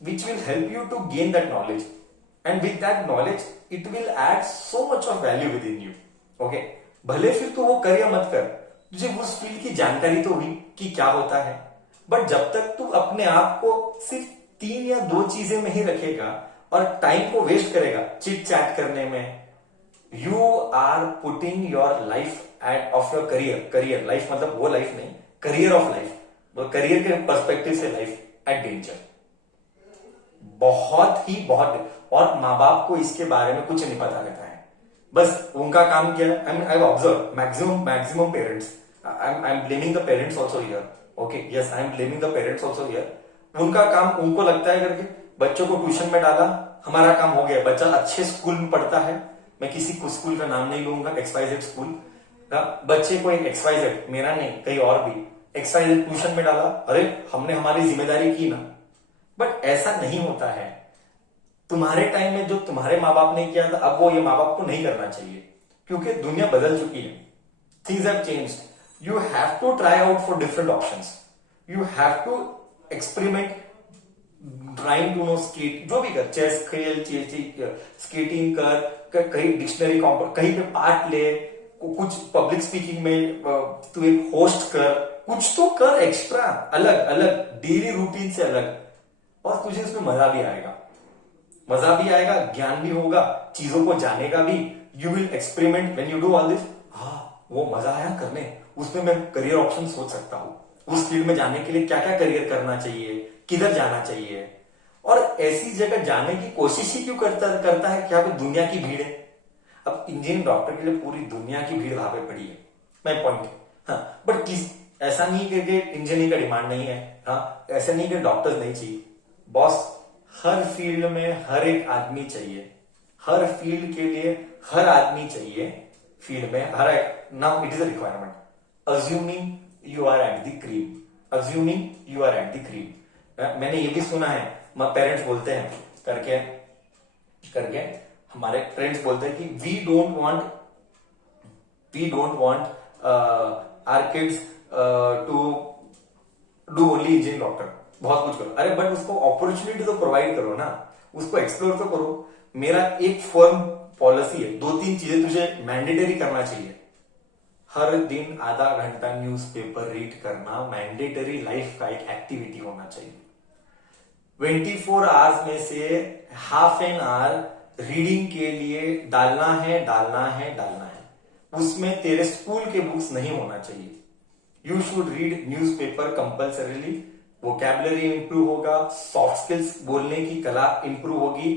which will help you to gain that knowledge, and with that knowledge it will add so much of value within you. Okay, भले फिर तो वो कर या मत कर, तुझे उस फील्ड की जानकारी तो हुई कि क्या होता है। बट जब तक तू अपने आप को सिर्फ 3 या 2 चीजें में ही रखेगा और टाइम को वेस्ट करेगा चिट चैट करने में, you are putting your life at of your career life, मतलब वो लाइफ नहीं, करियर ऑफ लाइफ, वो करियर के पर्सपेक्टिव से लाइफ एट डेंजर। बहुत। और माँ बाप को इसके बारे में कुछ नहीं पता रहता है। बस उनका काम क्या है, I observe maximum parents, I am blaming the parents also here, okay, yes I am blaming the parents also here. उनका काम, उनको लगता है करके बच्चों को ट्यूशन में डाला, हमारा काम हो गया, बच्चा अच्छे स्कूल में पढ़ता है, मैं किसी स्कूल का नाम नहीं लूंगा, XYZ स्कूल, बच्चे को एक XYZ, मेरा नहीं कहीं और भी, XYZ ट्यूशन में डाला, अरे हमने हमारी जिम्मेदारी की ना। बट ऐसा नहीं होता है। तुम्हारे टाइम में जो तुम्हारे माँ बाप ने किया था, अब वो ये माँ बाप को नहीं करना चाहिए, क्योंकि दुनिया बदल चुकी है, things have changed. You have to try out for different options, you have to experiment, trying to know skate, जो भी कर, चेस खेल, स्केटिंग कर, कहीं डिक्शनरी कहीं पे पार्ट ले, कुछ पब्लिक स्पीकिंग में तू एक होस्ट कर, कुछ तो कर एक्स्ट्रा, अलग डेली रूटीन से अलग, और तुझे उसमें मजा भी आएगा, ज्ञान भी होगा, चीजों को जानेगा भी। You will experiment when you do all this, हाँ वो मजा आया करने, उसमें मैं करियर ऑप्शन सोच सकता हूं, उस फील्ड में जाने के लिए क्या क्या करियर करना चाहिए, किधर जाना चाहिए, और ऐसी जगह जाने की कोशिश ही क्यों करता है, क्या दुनिया की भीड़ है। अब इंजीनियर डॉक्टर के लिए पूरी दुनिया की भीड़ वहां पे पड़ी है, माय पॉइंट। हाँ, बट ऐसा नहीं कि इंजीनियरिंग का डिमांड नहीं है, हाँ ऐसा नहीं कि डॉक्टर्स नहीं चाहिए, बॉस हर फील्ड में हर एक आदमी चाहिए, हर फील्ड के लिए हर आदमी चाहिए, फील्ड में हर एक, now it is a requirement, assuming you are at the cream, मैंने ये भी सुना है, पेरेंट्स बोलते हैं करके हमारे पेरेंट्स बोलते हैं कि we don't want our kids to do only engineering doctor, बहुत कुछ करो। अरे बट उसको अपॉर्चुनिटी तो प्रोवाइड करो ना, उसको एक्सप्लोर तो करो। मेरा एक फर्म पॉलिसी है, 2-3 चीजें तुझे मैंडेटरी करना चाहिए। हर दिन आधा घंटा न्यूज़पेपर रीड करना मैंडेटरी लाइफ का एक एक्टिविटी होना चाहिए। 24 आवर्स में से हाफ एन आवर रीडिंग के लिए डालना है। उसमें तेरे स्कूल के बुक्स नहीं होना चाहिए। You should read newspaper compulsorily, vocabulary improve होगा, सॉफ्ट स्किल्स बोलने की कला इंप्रूव होगी,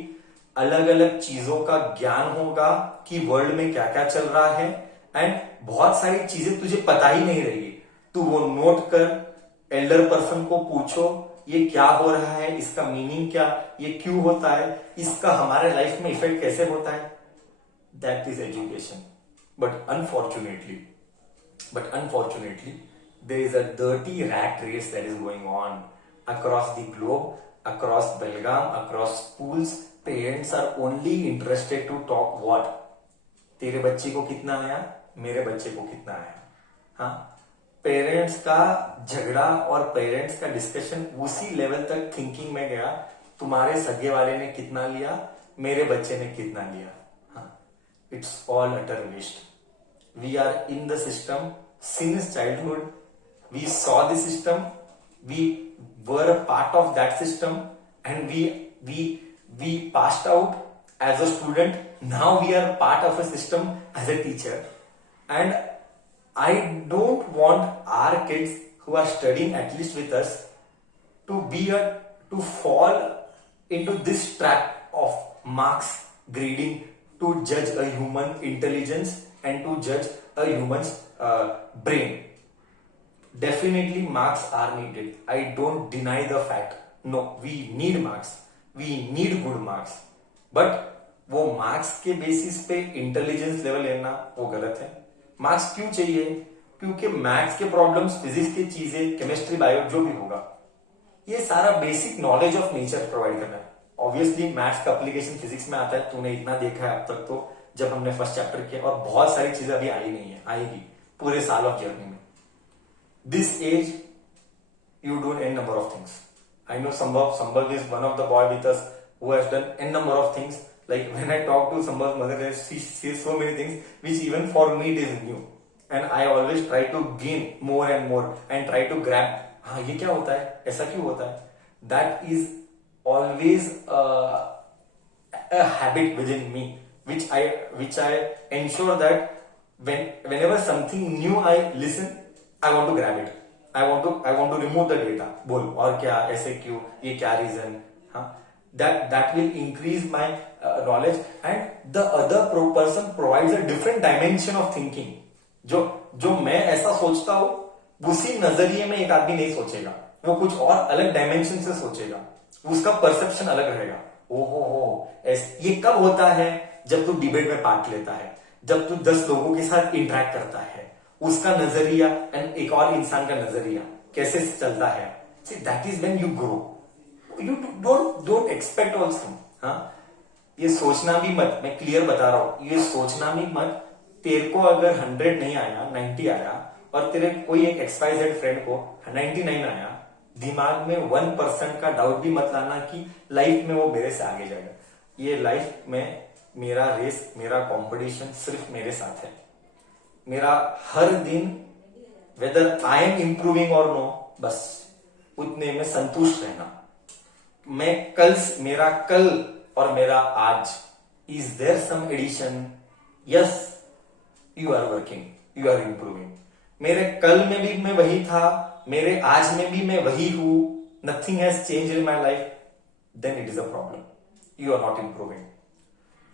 अलग अलग चीजों का ज्ञान होगा कि वर्ल्ड में क्या क्या चल रहा है, एंड बहुत सारी चीजें तुझे पता ही नहीं रहेगी, तू वो नोट कर, एल्डर पर्सन को पूछो ये क्या हो रहा है, इसका मीनिंग क्या, ये क्यों होता है, इसका हमारे लाइफ में इफेक्ट कैसे होता है। That is education. But unfortunately there is a dirty rat race that is going on across the globe, across Belgaum, across schools. Parents are only interested to talk what, तेरे बच्चे को कितना आया, मेरे बच्चे को कितना आया, हाँ पेरेंट्स का झगड़ा और पेरेंट्स का डिस्कशन उसी लेवल तक थिंकिंग में गया, तुम्हारे सगे वाले ने कितना लिया, मेरे बच्चे ने कितना लिया. हाँ, it's all utter waste. We are in the system since childhood. We saw the system, we were a part of that system, and we passed out as a student. Now we are part of a system as a teacher, and I don't want our kids who are studying at least with us to fall into this trap of marks grading, to judge a human intelligence and to judge a human's brain. Definitely marks are needed. I don't deny the fact. No, we need marks. We need good marks. But वो marks के basis पे intelligence level लेना वो गलत है. Marks क्यों चाहिए? क्योंकि मैथ्स के प्रॉब्लम्स, फिजिक्स की चीजें, केमिस्ट्री, बायो जो भी होगा, ये सारा basic knowledge of nature provide करना है. ऑब्वियसली मैथ्स का एप्लीकेशन फिजिक्स में आता है, तूने इतना देखा है अब तक तो जब हमने फर्स्ट चैप्टर किया, और बहुत सारी चीजें अभी आई नहीं है, आएगी पूरे साल ऑफ जर्नी में. This age, you do n number of things. I know Sambhav is one of the boy with us who has done n number of things. Like when I talk to Sambhav's mother, she says so many things which even for me it is new. And I always try to gain more and more and try to grab. हाँ ये क्या होता है, ऐसा क्यों होता है? That is always a habit within me, which I ensure that whenever something new I listen, I want to grab it. I want to remove the data. बोल और क्या, ऐसे क्यों, ये क्या रीजन. हाँ, that will increase my knowledge, and the other person provides a different dimension of thinking. जो मैं ऐसा सोचता हूँ, उसी नजरिए में एक आदमी नहीं सोचेगा, वो कुछ और अलग डायमेंशन से सोचेगा, उसका परसेप्शन अलग रहेगा. ओहो, ये कब होता है? जब तू डिबेट में पार्ट लेता है, जब तू 10 लोगों के साथ इंटरेक्ट करता है, उसका नजरिया एंड एक और इंसान का नजरिया कैसे चलता है. See that is when you grow. You don't expect also. हाँ, ये सोचना भी मत, मैं क्लियर बता रहा हूं, ये सोचना भी मत. तेरे को अगर 100 नहीं आया, 90 आया, और तेरे कोई एक XYZ फ्रेंड को 99 आया, दिमाग में 1% का डाउट भी मत लाना कि लाइफ में वो मेरे से आगे जाएगा. ये लाइफ में मेरा रेस, मेरा कंपटीशन सिर्फ मेरे साथ है. मेरा हर दिन वेदर आई एम इंप्रूविंग और नो, बस उतने में संतुष्ट रहना. मेरा कल और मेरा आज, is there some addition? Yes, you are working, you are improving. मेरे कल में भी मैं वही था, मेरे आज में भी मैं वही हूं, nothing has change in my life, then it is a problem. You are not improving.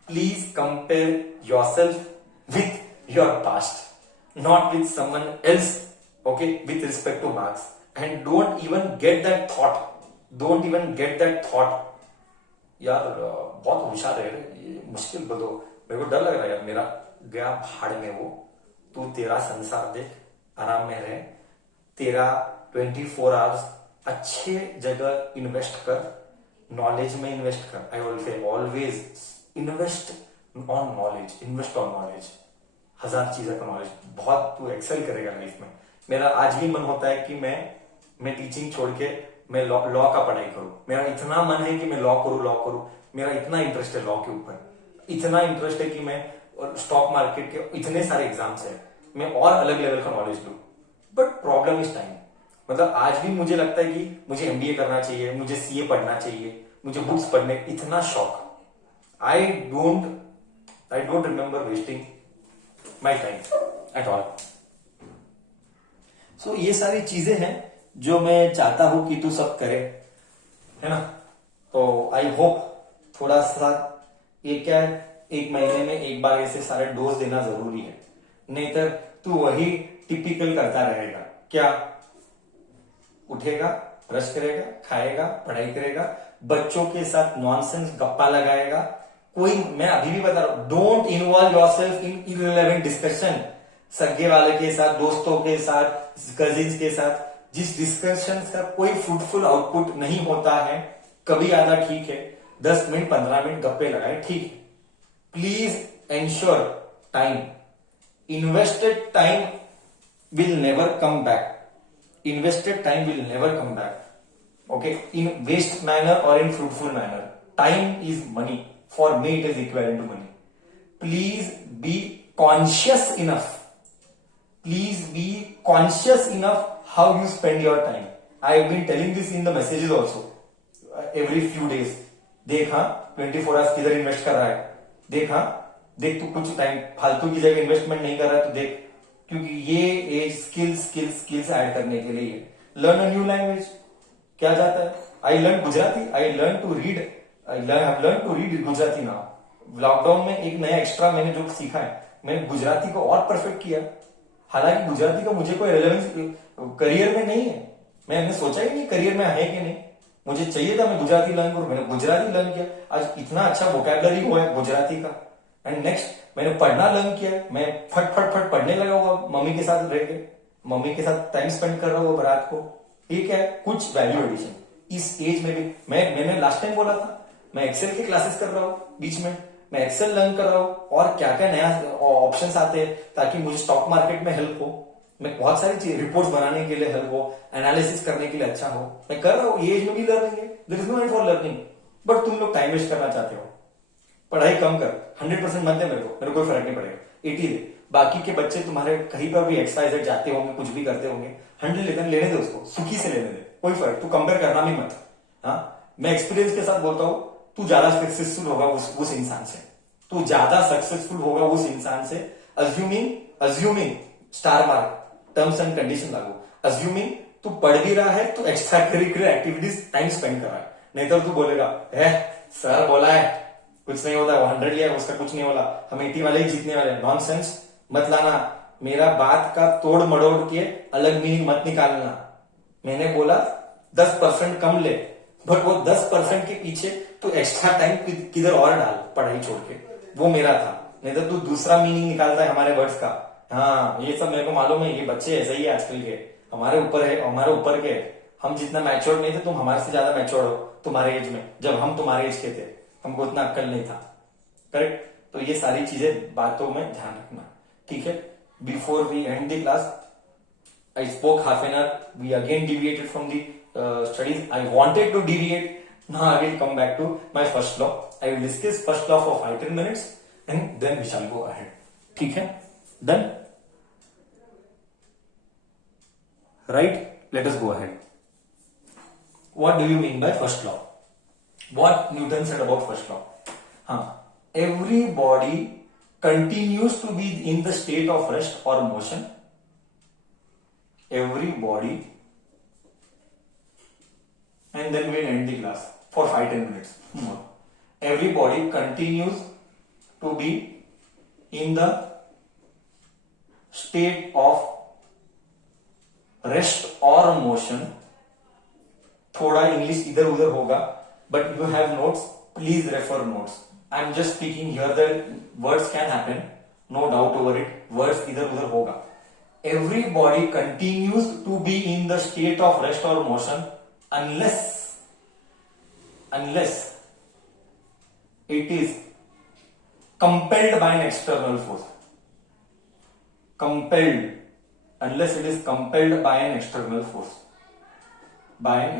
Please compare yourself with your past, not with someone else, okay, with respect to marks. And don't even get that thought. यार बहुत होशियार है, ये मुश्किल बदो, मेरे को डर लग रहा है यार, मेरा गया भाड़ में वो. तू तेरा संसार देख, आराम में रह, तेरा 24 आवर्स अच्छे जगह इन्वेस्ट कर, नॉलेज में इन्वेस्ट कर. I always invest on knowledge. 1000 चीजों का नॉलेज, बहुत तू एक्सेल करेगा लाइफ में. मेरा आज भी मन होता है कि मैं टीचिंग छोड़ के मैं लॉ का पढ़ाई करूं. मेरा इतना मन है कि मैं लॉ करूं. मेरा इतना इंटरेस्ट है लॉ के ऊपर, इतना इंटरेस्ट है कि मैं स्टॉक मार्केट के इतने सारे एग्जाम्स है, मैं और अलग लेवल का नॉलेज लूं. But problem is time. मतलब आज भी मुझे लगता है कि मुझे MBA करना चाहिए, मुझे CA पढ़ना चाहिए, मुझे बुक्स पढ़ने, इतना शौक. I don't remember wasting my time at all. So ये सारी चीजें हैं जो मैं चाहता हूं कि तू सब करे, है ना. तो आई होप थोड़ा सा, ये क्या है, 1 महीने में एक बार ऐसे सारे डोज देना जरूरी है, नहीं तो तू वही टिपिकल करता रहेगा. क्या, उठेगा, ब्रश करेगा, खाएगा, पढ़ाई करेगा, बच्चों के साथ नॉनसेंस गप्पा लगाएगा. कोई, मैं अभी भी बता रहा हूं, don't involve yourself in irrelevant discussion. सगे वाले के साथ, दोस्तों के साथ, कजिन्स के साथ, जिस डिस्कशन का कोई फ्रूटफुल आउटपुट नहीं होता है, कभी आधा ठीक है, 10 मिनट 15 मिनट गप्पे लगाए, ठीक है. Please ensure time, invested time will never come back. Invested time will never come back. Okay, in waste manner or in fruitful manner. Time is money. For me, it is equivalent to money. Please be conscious enough. Please be conscious enough how you spend your time. I have been telling this in the messages also. Every few days. देख हाँ 24 hours किधर invest कर रहा है. देख हाँ, देख तू कुछ टाइम फालतू की जगह इन्वेस्टमेंट नहीं कर रहा है तो देख, क्योंकि ये एज स्किल्स ऐड करने के लिए. Learn a new language. क्या जाता है? I learn Gujarati. I learn to read Gujarati now. Lockdown में एक नया एक्स्ट्रा मैंने जो सीखा है, मैंने गुजराती को और परफेक्ट किया. हालांकि गुजराती का मुझे कोई रेलेवेंस करियर में नहीं है. मैंने सोचा ही नहीं करियर में है कि नहीं. मुझे चाहिए था मैं गुजराती लर्न करूं, मैंने गुजराती लर्न किया. आज इतना अच्छा वोकैबुलरी हुआ है गुजराती का. एंड नेक्स्ट मैंने पढ़ना लर्न किया. मैं फट पढ़ने लगा हुआ. मम्मी के साथ रह के मम्मी के साथ टाइम स्पेंड कर रहा हूँ रात को. ठीक है, कुछ वैल्यू एडिशन इस एज में भी. मैंने लास्ट टाइम बोला था मैं एक्सेल के क्लासेस कर रहा हूँ. बीच में मैं एक्सेल लर्न कर रहा हूँ और क्या क्या नया ऑप्शंस आते हैं ताकि मुझे स्टॉक मार्केट में हेल्प हो. मैं बहुत सारी चीज रिपोर्ट्स बनाने के लिए हेल्प हो, एनालिसिस करने के लिए अच्छा हो. मैं कर रहा हूँ. ये एज में भी लर्निंग है. There is no need for learning. But तुम लोग टाइम वेस्ट करना चाहते हो. पढ़ाई कम कर. 100% मत दे मेरे कोई फर्क नहीं पड़ेगा. 80 दे. बाकी के बच्चे तुम्हारे कहीं पर भी एक्सरसाइज जाते होंगे, कुछ भी करते होंगे, 100 लेने दे उसको. सुखी से लेने दे. कोई फर्क. तू कंपेयर करना भी मत. हाँ, मैं एक्सपीरियंस के साथ बोलता हूँ. तू ज्यादा सक्सेसफुल होगा उस इंसान से. तू ज्यादा सक्सेसफुल होगा उस इंसान से. Assuming star mark terms and condition लागू. अज्यूमिंग तू पढ़ भी रहा है तो extra curricular activities time spend कर रहा है. नहीं तो तू बोलेगा सर बोला है कुछ नहीं होता, 100 लिया उसका कुछ नहीं होला, हम 80 वाले ही जीतने वाले. नॉनसेंस मत लाना. मेरा बात का तोड़ मड़ोड़ के अलग मीनिंग मत निकालना. मैंने बोला 10% कम ले, बट वो 10% के पीछे तू एक्स्ट्रा टाइम किधर और डाल पढ़ाई छोड़ के. वो मेरा था. नहीं तो तू दूसरा मीनिंग निकालता है हमारे वर्ड्स का. हाँ, ये सब मेरे को मालूम है. ये बच्चे ऐसे ही है आजकल के. हमारे ऊपर के. हम जितना मैच्योर नहीं थे, तुम हमारे से ज्यादा मैच्योर हो तुम्हारे एज में. जब हम तुम्हारे एज के थे हमको इतना अक्ल नहीं था. करेक्ट. तो ये सारी चीजें बातों में ध्यान रखना. ठीक है. Before we end the class, I spoke half an hour. We again deviated from the studies. I wanted to deviate. Now I will come back to my first law. I will discuss first law for 5-10 minutes and then we shall go ahead. ठीक है? Done? Right? Let us go ahead. What do you mean by first law? What Newton said about first law? Every body continues to be in the state of rest or motion. Every body, and then we'll end the class for 5-10 minutes more. Every body continues to be in the state of rest or motion. थोड़ा English इधर उधर होगा, but you have notes. Please refer notes. I'm just speaking here that words can happen. No doubt over it. Words इधर उधर होगा. Every body continues to be in the state of rest or motion unless it is compelled by an external force. Unless it is compelled by an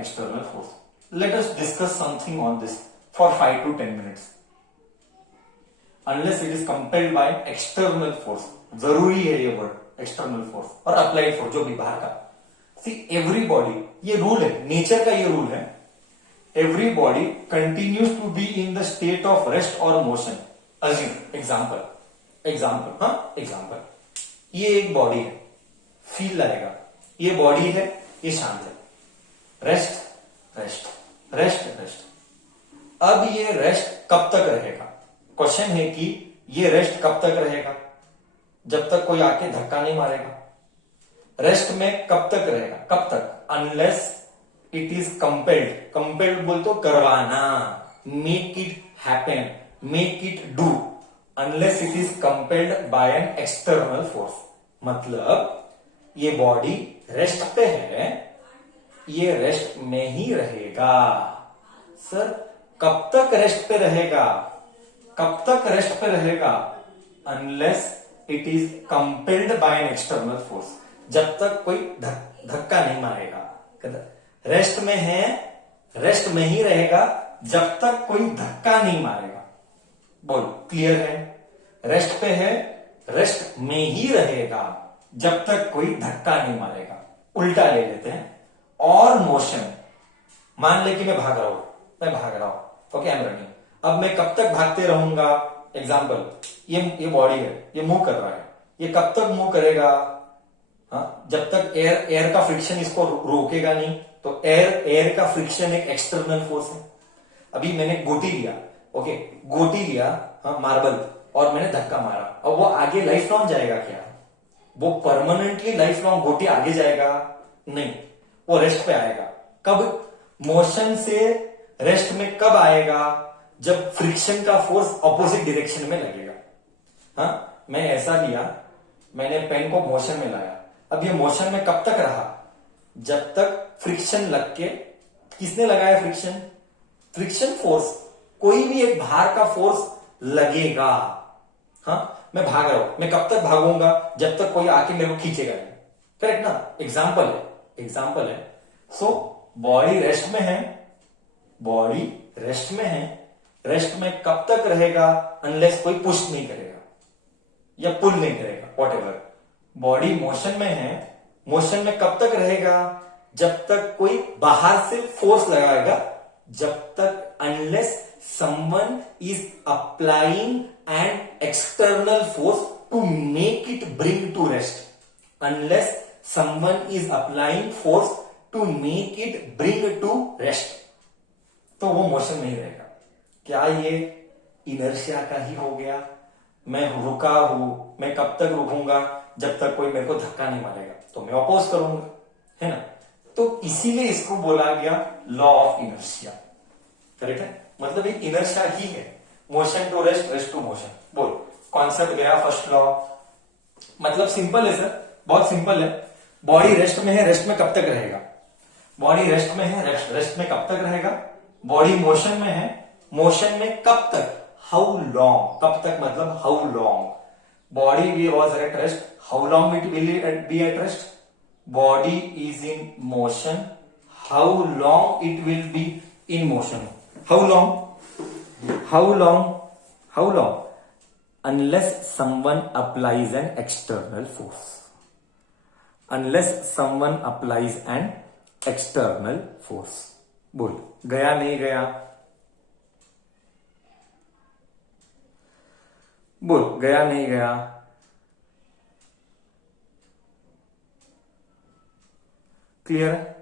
external force. Let us discuss something on this for 5 to 10 minutes. Unless it is compelled by an external force. जरूरी है ये word, external force और applied force, जो भी बाहर का. See every body, ये rule है, नेचर का ये रूल है. Every body continues to be in the state of rest और मोशन. Assume example. ये एक बॉडी है, फील लगेगा. ये बॉडी है, ये शांत है. रेस्ट. अब ये रेस्ट कब तक रहेगा? क्वेश्चन है कि ये रेस्ट कब तक रहेगा? जब तक कोई आके धक्का नहीं मारेगा. रेस्ट में कब तक रहेगा? कब तक? अनलेस इट इज कंपेल्ड बोल तो करवाना, make it happen, make it do. Unless it is compelled bye N external force. मतलब ये बॉडी रेस्ट पे है, ये रेस्ट में ही रहेगा. सर कब तक रेस्ट पे रहेगा? Unless it is compelled by an external force. जब तक कोई धक्का नहीं मारेगा। रेस्ट में है, रेस्ट में ही रहेगा जब तक कोई धक्का नहीं मारेगा। बोल, क्लियर है? रेस्ट पे है, रेस्ट में ही रहेगा जब तक कोई धक्का नहीं मारेगा। उल्टा ले लेते हैं। और मोशन, मान ले कि मैं भाग रहा हूं, ओके, आई एम रनिंग। अब मैं कब तक भागते रहूंगा? एग्जाम्पल, ये बॉडी है, ये मूव कर रहा है, ये कब तक मूव करेगा? हाँ, जब तक एयर का फ्रिक्शन इसको रोकेगा नहीं। तो एयर का फ्रिक्शन एक एक्सटर्नल फोर्स है। अभी मैंने गोटी लिया, ओके, गोटी लिया, हाँ, मार्बल, और मैंने धक्का मारा। अब वो आगे लाइफ लॉन्ग जाएगा क्या? वो परमानेंटली लाइफ लॉन्ग गोटी आगे जाएगा? नहीं, वो रेस्ट पे आएगा। कब? मोशन से रेस्ट में कब आएगा? जब फ्रिक्शन का फोर्स ऑपोजिट डायरेक्शन में लगेगा। हाँ, मैं ऐसा लिया, मैंने पेन को मोशन में लाया। अब ये मोशन में कब तक रहा? जब तक फ्रिक्शन लग के, किसने लगाया फ्रिक्शन? फ्रिक्शन फोर्स, कोई भी एक भार का फोर्स लगेगा। हाँ, मैं भाग रहा हूं, मैं कब तक भागूंगा? जब तक कोई आके मेरे को खींचेगा नहीं। करेक्ट ना? एग्जाम्पल है। सो बॉडी रेस्ट में है, बॉडी रेस्ट में है, रेस्ट में कब तक रहेगा? अनलेस कोई पुश नहीं करेगा या पुल नहीं करेगा, वॉटएवर। बॉडी मोशन में है, मोशन में कब तक रहेगा? जब तक कोई बाहर से फोर्स लगाएगा, जब तक unless someone is applying an external force to make it bring to rest. Unless someone is applying force to make it bring to rest, तो वो मोशन में ही रहेगा। क्या ये इनर्शिया का ही हो गया? मैं रुका हूं, मैं कब तक रुकूंगा? जब तक कोई मेरे को धक्का नहीं मारेगा, तो मैं अपोज करूंगा, है ना? तो इसीलिए इसको बोला गया लॉ ऑफ इनर्शिया। करेक्ट है? मतलब ये इनर्शिया ही है, motion to rest, rest to motion. बोल, कॉन्सेप्ट गया फर्स्ट लॉ। मतलब सिंपल है सर, बहुत सिंपल है। बॉडी रेस्ट में है, रेस्ट में कब तक रहेगा? बॉडी रेस्ट में है, रेस्ट में कब तक रहेगा? बॉडी मोशन में है, मोशन में कब तक? How long? कब तक मतलब how long? Body we was at rest, how long it will be at rest? Body is in motion, how long it will be in motion? How long? How long? Unless someone applies an external force. Unless someone applies an external force. बोल, गया नहीं गया? बोल, गया नहीं गया? Clear है?